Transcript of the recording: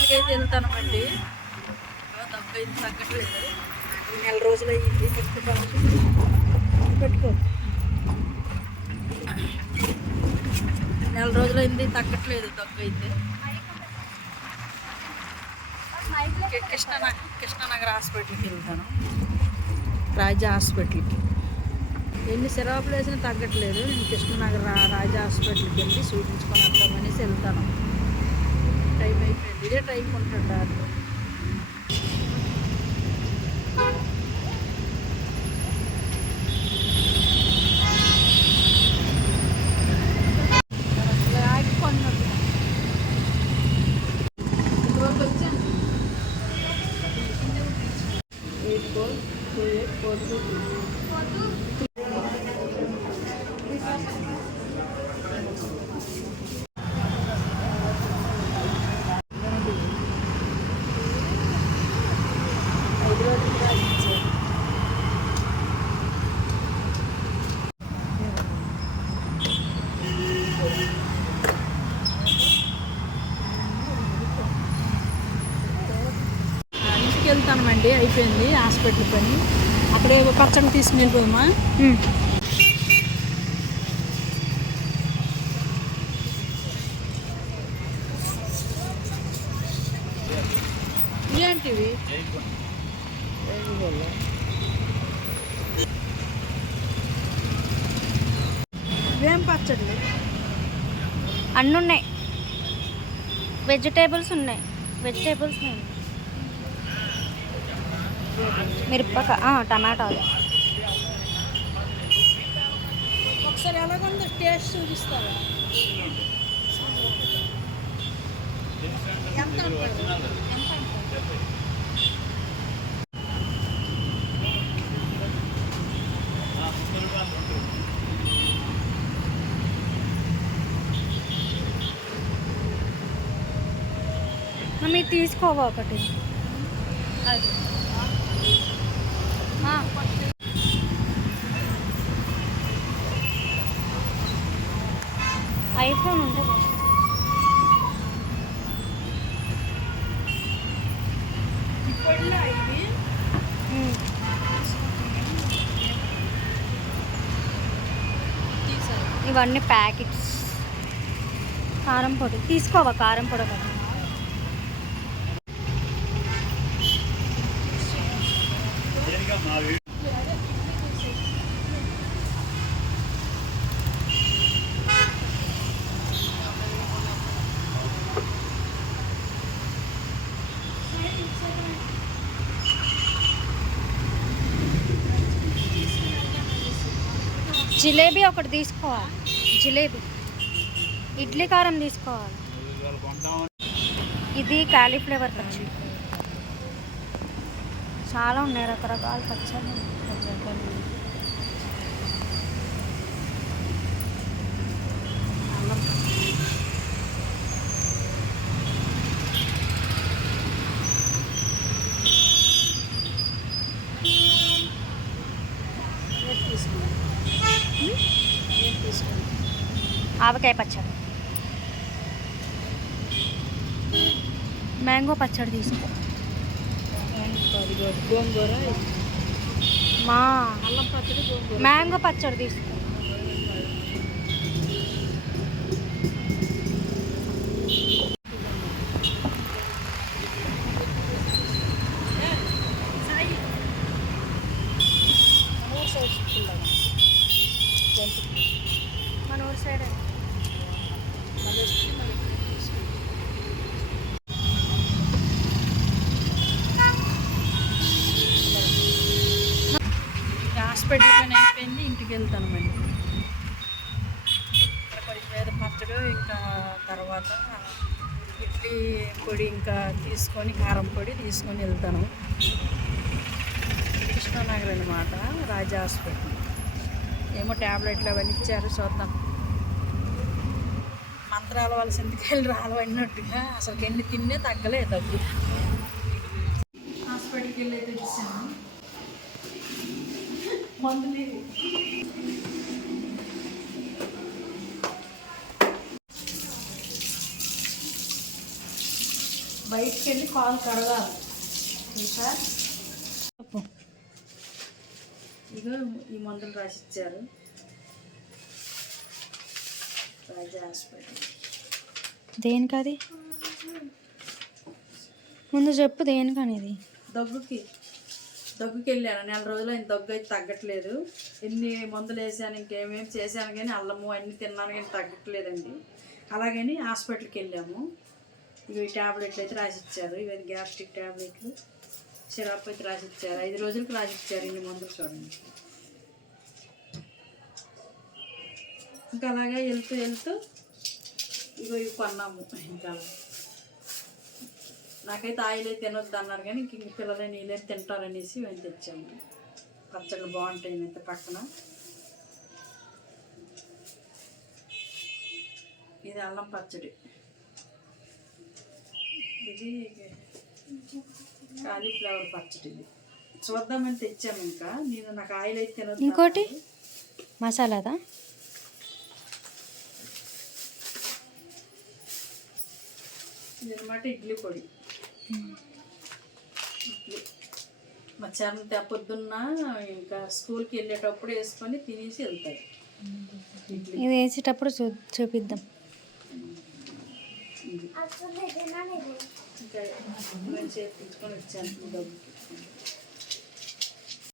అయితే వెళ్తానమండి దగ్గు తగ్గట్లేదు. నెల రోజులు అయ్యింది పెట్టుకో. నెల రోజులు అయింది తగ్గట్లేదు దగ్గు అయితే కృష్ణ కృష్ణనగర్ హాస్పిటల్కి వెళ్తాను. రాజా హాస్పిటల్కి. ఎన్ని సిరాపులు వేసినా తగ్గట్లేదు. నేను కృష్ణనగర్ రాజా హాస్పిటల్కి వెళ్ళి చూపించుకొని వద్దామనేసి వెళ్తాను. టైం అయిపోయింది ఇదే టైం ఉంటాడు ఇంటికి వెళ్తామండి అయిపోయింది హాస్పిటల్ పని. అక్కడే పచ్చడి తీసుకుని వెళ్ళిపోయామా ఇలాంటివి ఇవేం పచ్చడి? అన్నీ ఉన్నాయి వెజిటేబుల్స్ ఉన్నాయి. వెజిటేబుల్స్ ఉన్నాయి మిరపక టమాటాలు. ఒకసారి ఎలాగుందో టేస్ట్ చూపిస్తారా? ఎంత? మీరు తీసుకోవా ఒకటి. అది ఐఫోన్. తీసారు ఇవన్నీ ప్యాకెట్స్. కారం పొడి. తీసుకోవా కారం పొడి ఒకటి? జిలేబీ ఒకటి తీసుకోవాలి. జిలేబీ. ఇడ్లీ కారం తీసుకోవాలి. ఇది కాలీఫ్లవర్ పచ్చడి. చాలా ఉన్నాయి రకరకాల పచ్చళ్ళు. తీసుకోండి తీసుకోండి ఆవకాయ పచ్చడి. మ్యాంగో పచ్చడి తీసుకో. గోంగూర మా అల్లం పచ్చడి గోంగూర మ్యాంగో పచ్చడి తీసుకో. మన ఊరు సైడ్ హాస్పిటల్ పని అయిపోయింది ఇంటికి వెళ్తాను మళ్ళీ. ఇక్కడ కొంచెం పచ్చడి ఇంకా తర్వాత ఇడ్లీ పొడి ఇంకా తీసుకొని కారం పొడి తీసుకొని వెళ్తాను. కృష్ణానగర్ అనమాట రాజా హాస్పిటల్. ఏమో ట్యాబ్లెట్లు అవన్నీ ఇచ్చారు చూద్దాం. మంత్రాల వాళ్ళ సింతకాయలు రాలవన్నట్టుగా అసలు ఎన్ని తిన్నే తగ్గలే దగ్గు హాస్పిటల్కి వెళ్ళి అయితే ఇచ్చాను మందు లేవు. బయటికి వెళ్ళి కాలు కడగాలి. ఇంకా ఇగో ఈ మందులు రాసి ఇచ్చారు రాజా హాస్పిటల్. దేనికి అది ముందు చెప్పు దేనికి అనేది దగ్గుకి. దగ్గుకి వెళ్ళాను నెల రోజులు ఆయన దగ్గు అయితే తగ్గట్లేదు. ఎన్ని మందులు వేసాను ఇంకేమేమి చేశాను కానీ అల్లము అన్నీ తిన్నాను కానీ తగ్గట్లేదండి. అలాగని హాస్పిటల్కి వెళ్ళాము. ఇవి ట్యాబ్లెట్లు అయితే రాసి ఇచ్చారు ఇవి గ్యాస్ట్రిక్ ట్యాబ్లెట్లు సిరప్ అయితే రాసి ఇచ్చారు ఐదు రోజులకు రాసి ఇచ్చారు ఇన్ని మందులు చూడండి. ఇంకా అలాగే వెళ్తూ వెళ్తూ ఇగో ఇవి కొన్నాము. ఇంకా నాకైతే ఆయిల్ అయితే తినొద్దు అన్నారు కానీ ఇంక పిల్లలే నీళ్ళే తింటారనేసి మేము తెచ్చాము. పచ్చళ్ళు బాగుంటాయి అయితే పక్కన. ఇది అల్లం పచ్చడి. ఇది కాలీఫ్లవర్ పచ్చడి ఇది. చూద్దామని తెచ్చాము ఇంకా. నేను నాకు ఆయిల్ అయితే తినొద్దు ఇంకోటి? మసాలాదా? ఇది అనమాట ఇడ్లీ పొడి. మధ్యాహ్నం పొద్దున్న ఇంకా స్కూల్కి వెళ్ళేటప్పుడు వేసుకొని తినేసి వెళ్తాయి ఇది వేసేటప్పుడు చూ చూపిద్దాం. ఇంకా చేపించుకొని వచ్చాను డబ్బుకి